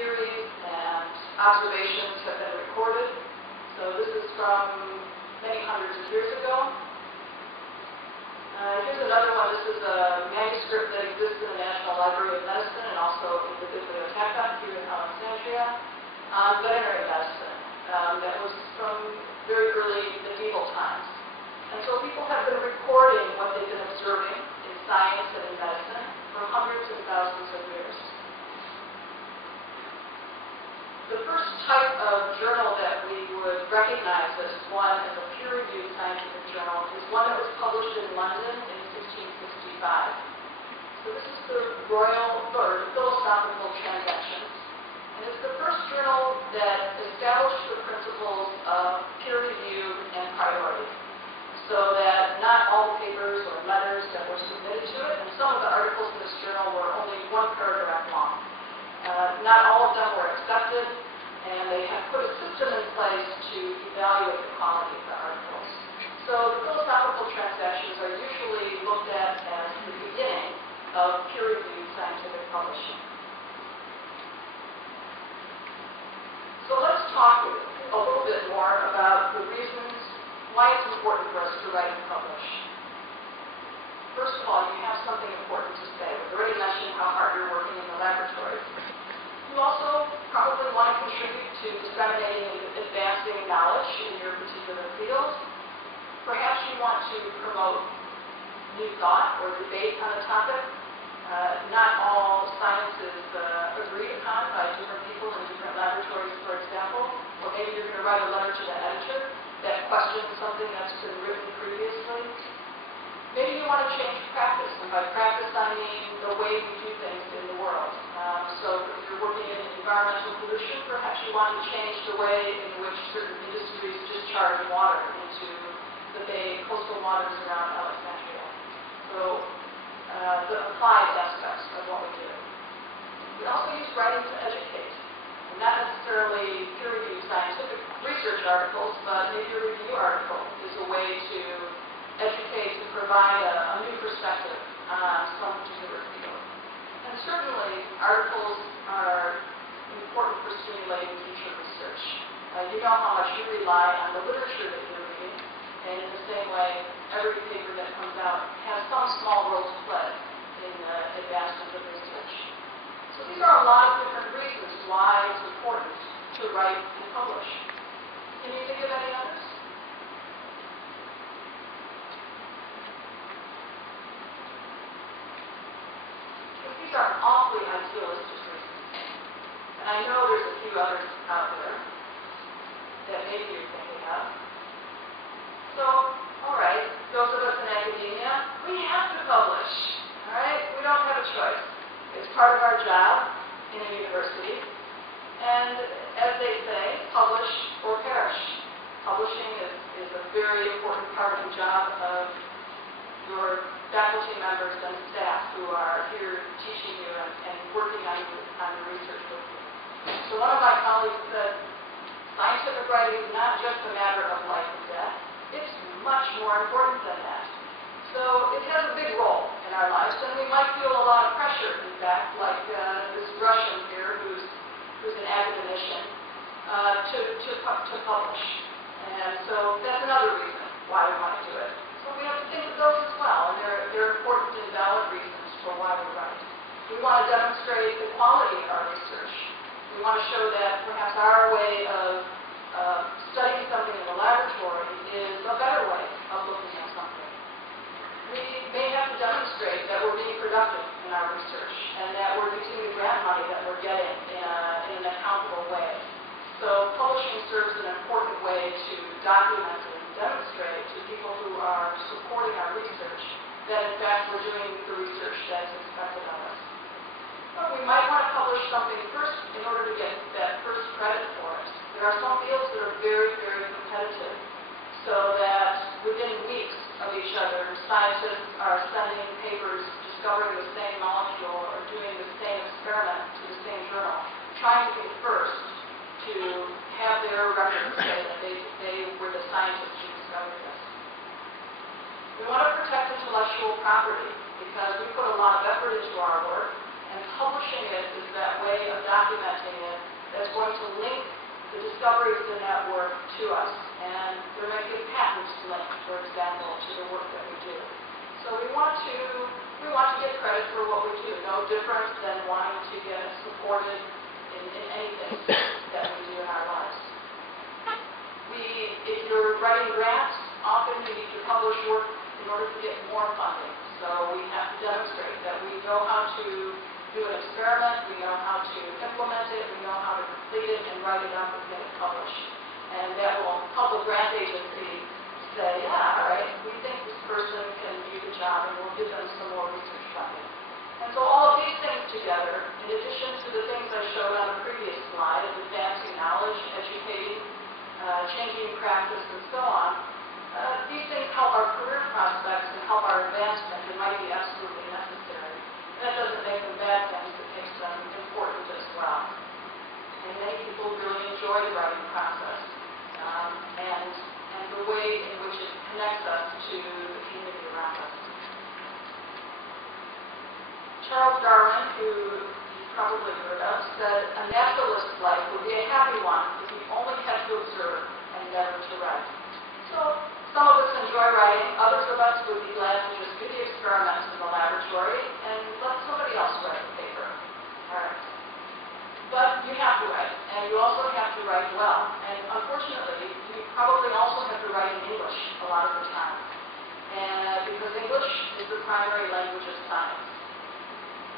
theories and observations have been recorded. So this is from many hundreds of years ago. Here's another one. This is a manuscript that exists in the National Library of Medicine and also in the Biblioteca here in Alexandria on veterinary medicine. That was from very early medieval times. And so people have been recording what they've been observing in science and in medicine for hundreds and thousands of years. The first type of journal that we would recognize as one as a peer-reviewed scientific journal is one that was published in London in 1665. So this is the Philosophical Transactions, and it's the first journal that established the principles of peer review and priority, so that not all the papers or letters that were submitted to it, and some of the articles in this journal were only one paragraph long. Not all of them were accepted, and they have put a system in place to evaluate the quality of the articles. So the philosophical transactions are usually looked at as the beginning of peer-reviewed scientific publishing. So let's talk a little bit more about the reasons why it's important for us to write and publish. First of all, you have something important to say. We've already mentioned how hard you're working in the laboratories. You also probably want to contribute to disseminating and advancing knowledge in your particular field. Perhaps you want to promote new thought or debate on a topic. Not all science is agreed upon by different people in different laboratories, for example. Or maybe you're going to write a letter to the editor that questions something that's been written previously. Maybe you want to change practice, and by practice I mean the way we do things in the world. So if you're working in environmental pollution, perhaps you want to change the way in which certain industries discharge water into the bay, coastal waters around Alexandria. So the applied aspects of what we do. We also use writing to educate, and not necessarily peer-reviewed scientific research articles, but maybe a review article is a way to educate, to provide a new perspective on some particular field. And certainly, articles are important for stimulating future research. You know how much you rely on the literature that you're reading, and in the same way, every paper that comes out has some small role to play in the advancement of research. So these are a lot of different reasons why it's important to write and publish. Can you think of any others? These are awfully idealistic reasons. And I know there's a few others out there that maybe you're thinking of. So, all right, those of us in academia, we have to publish. All right? We don't have a choice. It's part of our job in a university. And as they say, publish or perish. Publishing is a very important part of the job of your faculty members and staff who are here teaching you and working on the research with you. So one of my colleagues said, scientific writing is not just a matter of life and death. It's much more important than that. So it has a big role in our lives, and we might feel a lot of pressure, in fact, like this Russian here who's an academician, to publish. And so that's another reason why we want to do it. So we have to think of those as well, and they're important and valid reasons for why we write. We want to demonstrate the quality of our research. We want to show that perhaps our way of studying something in the laboratory is a better way of looking at something. We may have to demonstrate that we're being productive in our research and that we're using the grant money that we're getting in an accountable way. So publishing serves an important way to document and demonstrate to people who are supporting our research that in fact we're doing the research that's expected of us. But we might want to publish something first in order to get that first credit for it. There are some fields that are very, very competitive, so that within weeks of each other, scientists are sending papers discovering the same molecule or doing the same experiment to the same journal, trying to be first to have their records say that they were the scientists who discovered this. We want to protect intellectual property because we put a lot of effort into our work, and publishing it is that way of documenting it that's going to link the discoveries in that work to us. And there might be a patent link, for example, to the work that we do. So we want to get credit for what we do, no different than wanting to get supported in anything that we do in our lives. If you're writing grants, often you need to publish work in order to get more funding. So we have to demonstrate that we know how to do an experiment, we know how to implement it, we know how to complete it and write it up and get it published. And that will help a grant agency say, yeah, all right, we think this person can do the job, and we'll give them some more research funding. And so all of these things together, in addition to the things I showed on the previous slide of advancing knowledge, educating, changing practice, and so on, these things help our career prospects and help our advancement and might be absolutely necessary. That doesn't make them bad things, it makes them important as well. And many people really enjoy the writing process and the way in which it connects us to the community around us. Charles Darwin, who you've probably heard of, said a naturalist's life would be a happy one if he only had to observe and never to write. So some of us enjoy writing, others of us would be glad to just do the experiments in the laboratory and let somebody else write the paper. All right. But you have to write, and you also have to write well. And unfortunately, you probably also have to write in English a lot of the time. And because English is the primary language of science.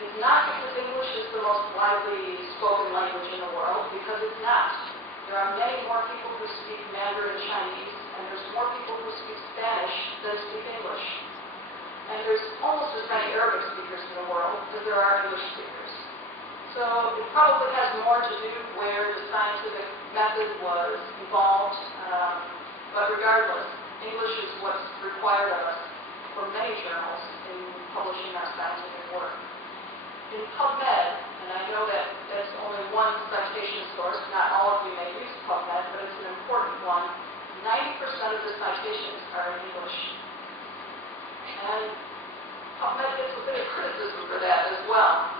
It's not because English is the most widely spoken language in the world, because it's not. There are many more people who speak Mandarin Chinese, and there's more people who speak Spanish than speak English. And there's almost as many Arabic speakers in the world as there are English speakers. So it probably has more to do where the scientific method was evolved, but regardless, English is what's required of us for many journals in publishing our scientific work. In PubMed, and I know that that's only one citation source, not all of you may use PubMed, but it's an important one, 90% of the citations are in English. And PubMed gets a bit of criticism for that as well.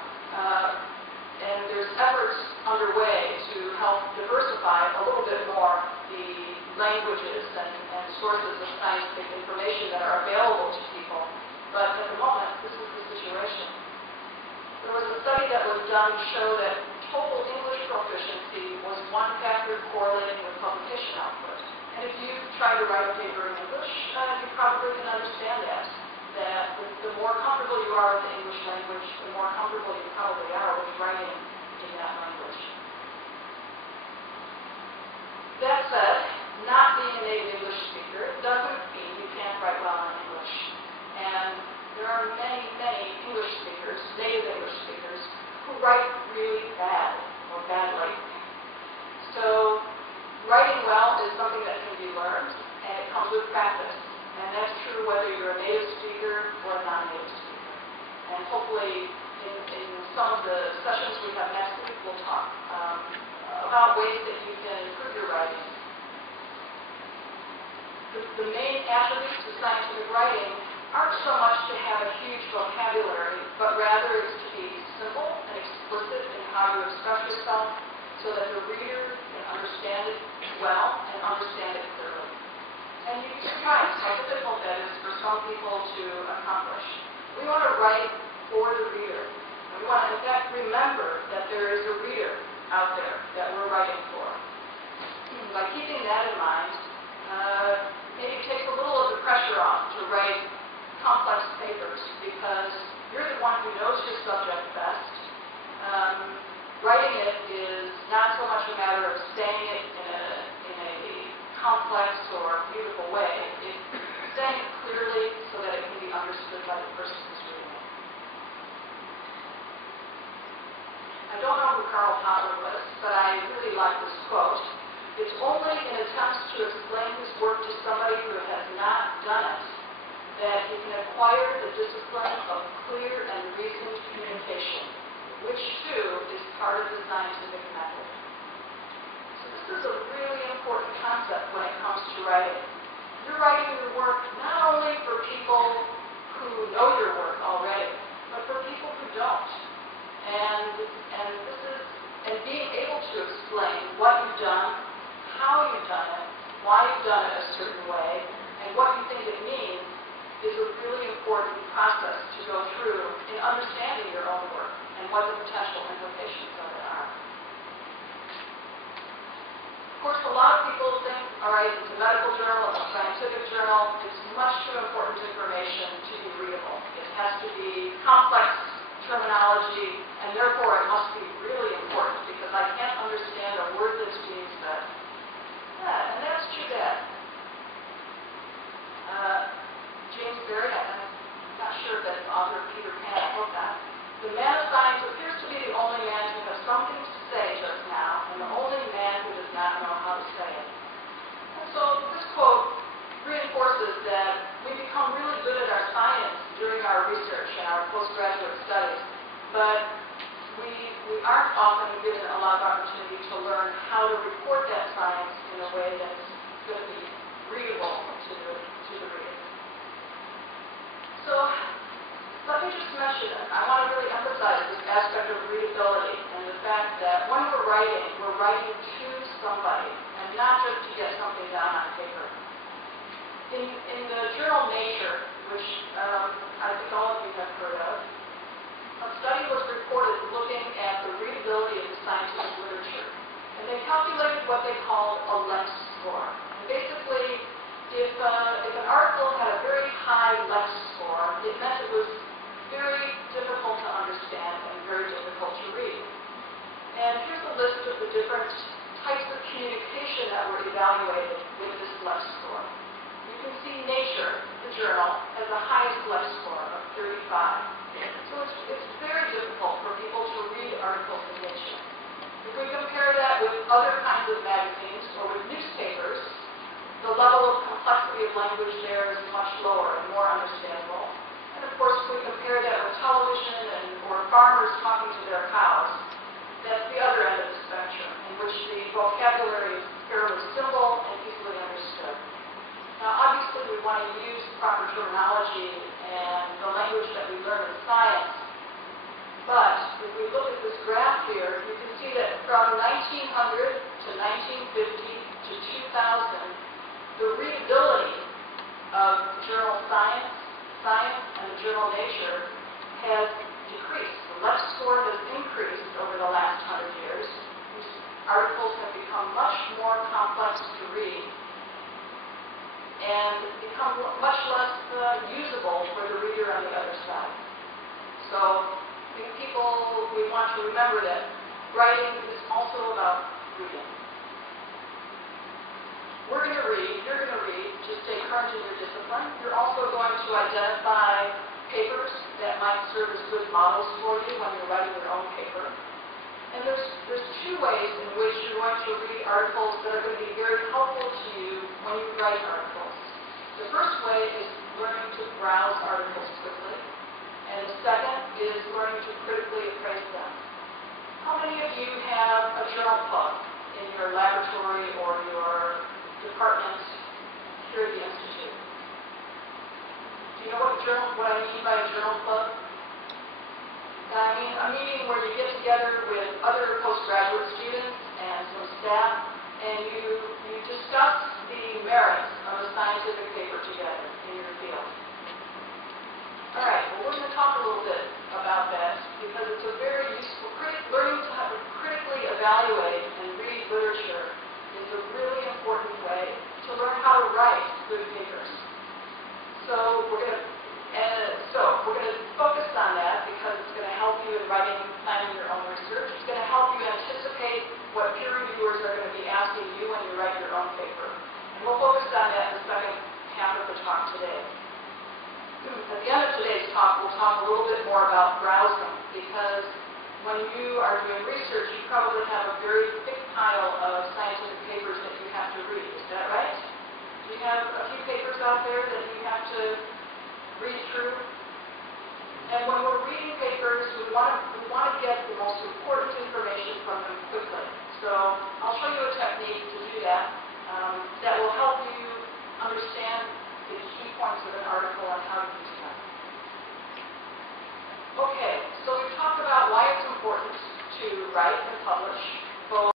And there's efforts underway to help diversify a little bit more the languages and sources of scientific information that are available to people. But at the moment, this is the situation. There was a study that was done to show that total English proficiency was one factor correlating with publication output. And if you try to write a paper in English, you probably can understand that the more comfortable you are with the English language, the more comfortable you probably are with writing in that language. That said, not being a native English speaker doesn't mean you can't write well in English. And there are many, many English speakers, native English speakers, who write really bad or badly. So writing well is something that can be learned, and it comes with practice. And that's true whether you're a native speaker or a non-native speaker. And hopefully in some of the sessions we have next week, we'll talk about ways that you can improve your writing. The main attributes of scientific writing aren't so much to have a huge vocabulary, but rather it's to be simple and explicit in how you express yourself so that the reader can understand it well and understand it clearly. And you'd be surprised how difficult that is for some people to accomplish. We want to write for the reader. And we want to, in fact, remember that there is a reader out there that we're writing for. By keeping that in mind, maybe it takes a little of the pressure off to write complex papers because you're the one who knows your subject best. Writing it is not so much a matter of saying it in a complex or beautiful way. It's saying it clearly so that it can be understood by the person who's reading it. I don't know who Karl Popper was, but I really like this quote. It's only in attempts to explain his work to somebody who has not done it that he can acquire the discipline of clear and reasoned communication, which too is part of the scientific method. So this is a really important concept when it comes to writing. You're writing your work not only for people who know your work already, but for people who don't. And being able to explain what you've done, how you've done it, why you've done it a certain way, and what you think it means is a really important process to go through in understanding your own work and what the potential implications of it are. Of course, a lot of people think, all right, it's a medical journal, it's a scientific journal, it's much too important information to be readable. It has to be complex terminology, and therefore it must be really important because I can't understand a word that's being said. Yeah, and that's too bad. James Barry, I'm not sure if that's the author of Peter Pan, I hope not. The man of science appears to be the only man who has something to say just now, and the only man who does not know how to say it. And so this quote reinforces that we become really good at our science during our research and our postgraduate studies, but we aren't often given a lot of opportunity to learn how to report that science in a way that's going to be readable to the reader. So let me just mention, I want to really emphasize this aspect of readability and the fact that when we're writing to somebody and not just to get something down on paper. In the journal Nature, which I think all of you have heard of, a study was reported looking at the readability of the scientific literature. And they calculated what they called a Lex score. And basically, if an article had a very high Lex score, it meant it was very difficult to understand and very difficult to read. And here's a list of the different types of communication that were evaluated with this Lex score. You can see Nature, the journal, has the highest Lex score of 35. So it's very difficult for people to read articles in Nature. If we compare that with other kinds of magazines or with newspapers, the level of complexity of language there is much lower and more understandable. And of course, if we compare that with television or farmers talking to their cows, that's the other end of the spectrum, in which the vocabulary is fairly simple and easily understood. Now, obviously, we want to use proper terminology and the language that we learn in science, but if we look at this graph here, you can see that from 1900 to 1950 to 2000, the readability of the journal Science, and the journal Nature has decreased. The Lex score has increased over the last 100 years. These articles have become much more complex to read and become much less usable for the reader on the other side. So I think we want to remember that writing is also about reading. We're going to read, you're going to read, to stay current in your discipline. You're also going to identify papers that might serve as good models for you when you're writing your own paper. And there's two ways in which you're going to read articles that are going to be very helpful to you when you write articles. The first way is learning to browse articles quickly, and the second is learning to critically appraise them. How many of you have a journal club in your laboratory or your department here at the Institute? Do you know what I mean by a journal club? I mean a meeting where you get together with other postgraduate students and some staff, and you discuss the merits of a scientific paper together in your field. All right, well, we're going to talk a little bit about that because it's a very useful, learning to critically evaluate and read literature is a really important way to learn how to write good papers. So we're going to focus on that because it's going to help you in planning your own research. It's going to help you anticipate what peer reviewers are going to be asking you when you write your own paper. And we'll focus on that in the second half of the talk today. At the end of today's talk, we'll talk a little bit more about browsing because when you are doing research, you probably have a very thick pile of scientific papers that you have to read. Is that right? Do you have a few papers out there that you have to read through? And when we're reading papers, we want to get the most important information from them quickly. So I'll show you a technique to do that that will help you understand the key points of an article and how to use them. Okay, so we've talked about why it's important write and publish